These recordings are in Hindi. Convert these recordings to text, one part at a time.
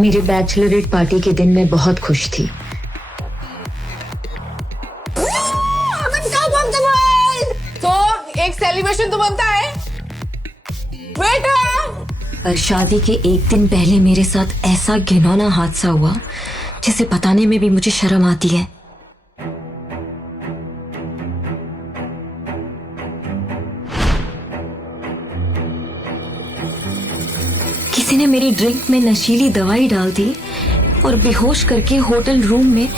मेरे बैचलरेट पार्टी के दिन मैं बहुत खुश थी। तो एक सेलिब्रेशन तो बनता है बेटा। पर शादी के एक दिन पहले मेरे साथ ऐसा घिनौना हादसा हुआ जिसे बताने में भी मुझे शर्म आती है। किसी ने मेरी ड्रिंक में नशीली दवाई डाल दी और बेहोश करके होटल रूम में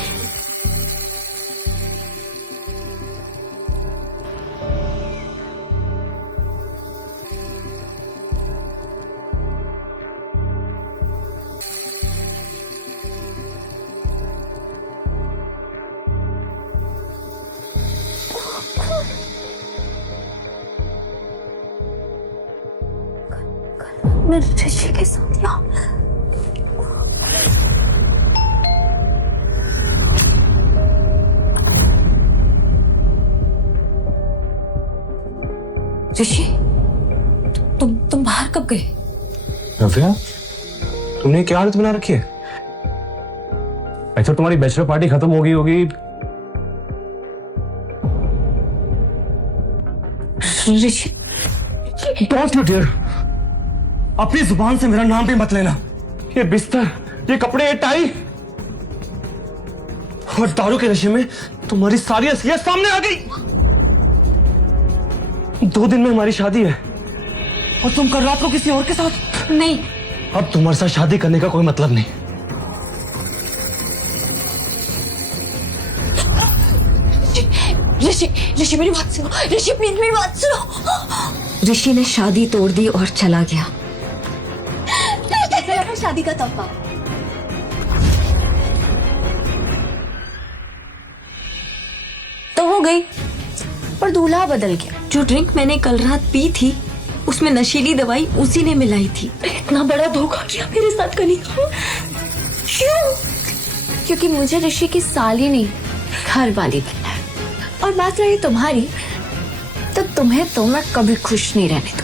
मैं ऋषि के साथ ऋषि, तुम बाहर कब गए? नव्या, तुमने क्या आदत बना रखी है? अच्छा, तुम्हारी बैचलर पार्टी खत्म हो गई होगी। ऋषि, डोंट यू डेयर, अपनी जुबान से मेरा नाम भी मत लेना। ये बिस्तर, ये कपड़े, ये टाई और दारू के नशे में तुम्हारी सारी असलियत सामने आ गई। 2 दिन में हमारी शादी है और तुम कल रात को किसी और के साथ। नहीं, अब तुम्हारे साथ शादी करने का कोई मतलब नहीं। ऋषि मेरी बात सुनो। ऋषि प्लीज मेरी बात सुनो। ऋषि ने शादी तोड़ दी और चला गया। कैसा लगा शादी का तोहफा? तो हो गई, पर दूल्हा बदल गया। जो ड्रिंक मैंने कल रात पी थी उसमें नशीली दवाई उसी ने मिलाई थी। इतना बड़ा धोखा किया मेरे साथ कनिका। क्यों? क्योंकि मुझे ऋषि की साली नहीं, घर वाली बनना है। और बात रही तुम्हारी, तो तुम्हें तो मैं कभी खुश नहीं रहने दूंगी।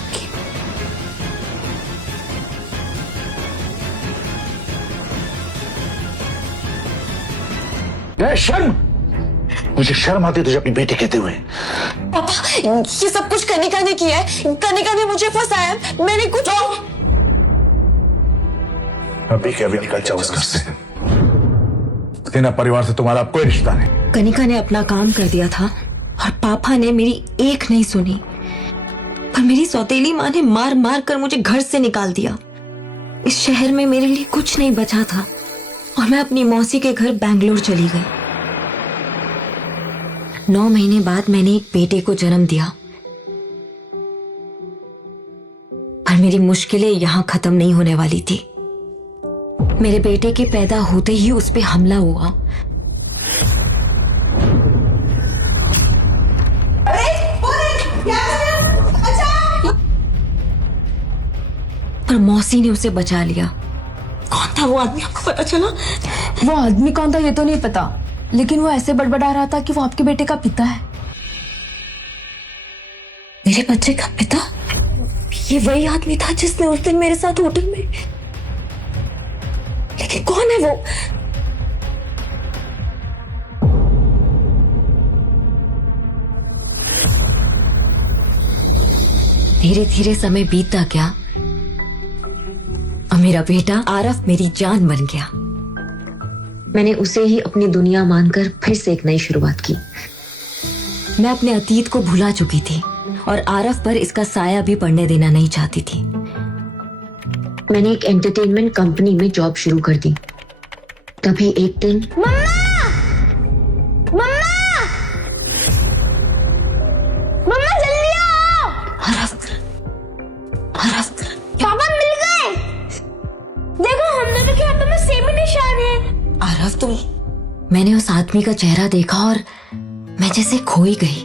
शर्म, मुझे शर्म आती है तुझे अपनी बेटी कहते हुए। पापा, ये सब कुछ कनिका ने किया है। कनिका ने मुझे फंसाया, मैंने कुछ। अभी के अभी निकल जाओ इस घर से। सेना परिवार से तुम्हारा अब कोई रिश्ता नहीं। कनिका ने अपना काम कर दिया था और पापा ने मेरी एक नहीं सुनी। पर मेरी सौतेली माँ ने मार मार कर मुझे घर से निकाल दिया। इस शहर में मेरे लिए कुछ नहीं बचा था और मैं अपनी मौसी के घर बैंगलोर चली गई। 9 महीने बाद मैंने एक बेटे को जन्म दिया। पर मेरी मुश्किलें यहाँ खत्म नहीं होने वाली थी। मेरे बेटे के पैदा होते ही उस पे हमला हुआ। पर मौसी ने उसे बचा लिया। कौन था वो आदमी, आपको पता चला? वो आदमी कौन था ये तो नहीं पता, लेकिन वो ऐसे बड़बड़ा रहा था कि वो आपके बेटे का पिता है। मेरे बच्चे का पिता? ये वही आदमी था जिसने उस दिन मेरे साथ होटल में। लेकिन कौन है वो? धीरे धीरे समय बीतता गया और मेरा बेटा आरफ मेरी जान बन गया। मैंने उसे ही अपनी दुनिया मानकर फिर से एक नई शुरुआत की। मैं अपने अतीत को भुला चुकी थी और आरफ पर इसका साया भी पड़ने देना नहीं चाहती थी। मैंने एक एंटरटेनमेंट कंपनी में जॉब शुरू कर दी। तभी एक दिन मम्मा! जल्दी आओ! आरफ, पापा मिल गए। देखो हम दोनों के हाथों में सेम ही निशान है। आरफ, तुम। मैंने उस आदमी का चेहरा देखा और मैं जैसे खोई गई।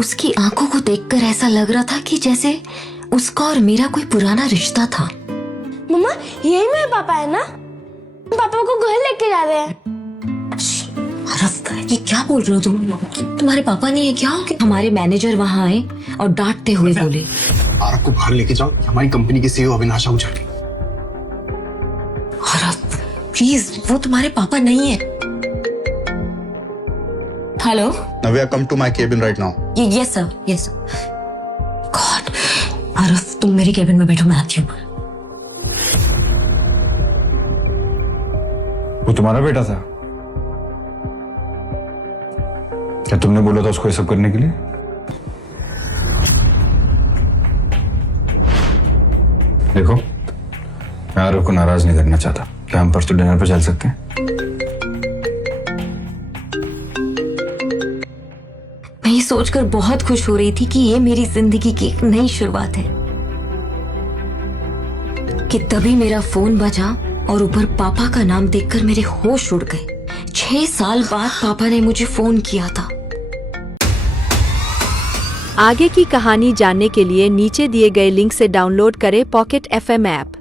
उसकी आंखों को देखकर ऐसा लग रहा था कि जैसे उसका और मेरा कोई पुराना रिश्ता था। मम्मा, यही मेरे पापा है ना? पापा को घर लेके जा रहे हैं। आरफ, ये क्या बोल रहे हो तुम? तुम्हारे पापा नहीं है क्या? हमारे मैनेजर वहाँ आए और डांटते हुए बोले, आरफ को बाहर लेके जाओ, हमारी कंपनी की सीईओ अविनाश आहूजा। आरफ, प्लीज, वो तुम्हारे पापा नहीं है। Hello. Navya, come to my cabin right now. Yes sir, yes sir. God, Aaraf तुम मेरे केबिन में बैठो, मैं आती हूँ। वो तुम्हारा बेटा था? क्या तुमने बोला था उसको ये सब करने के लिए? देखो, मैं आरव को नाराज नहीं करना चाहता। क्या हम परसों डिनर पर चल सकते हैं? मैं ये सोचकर बहुत खुश हो रही थी कि ये मेरी जिंदगी की एक नई शुरुआत है कि तभी मेरा फोन बजा और ऊपर पापा का नाम देखकर मेरे होश उड़ गए। 6 साल बाद पापा ने मुझे फोन किया था। आगे की कहानी जानने के लिए नीचे दिए गए लिंक से डाउनलोड करें पॉकेट FM ऐप।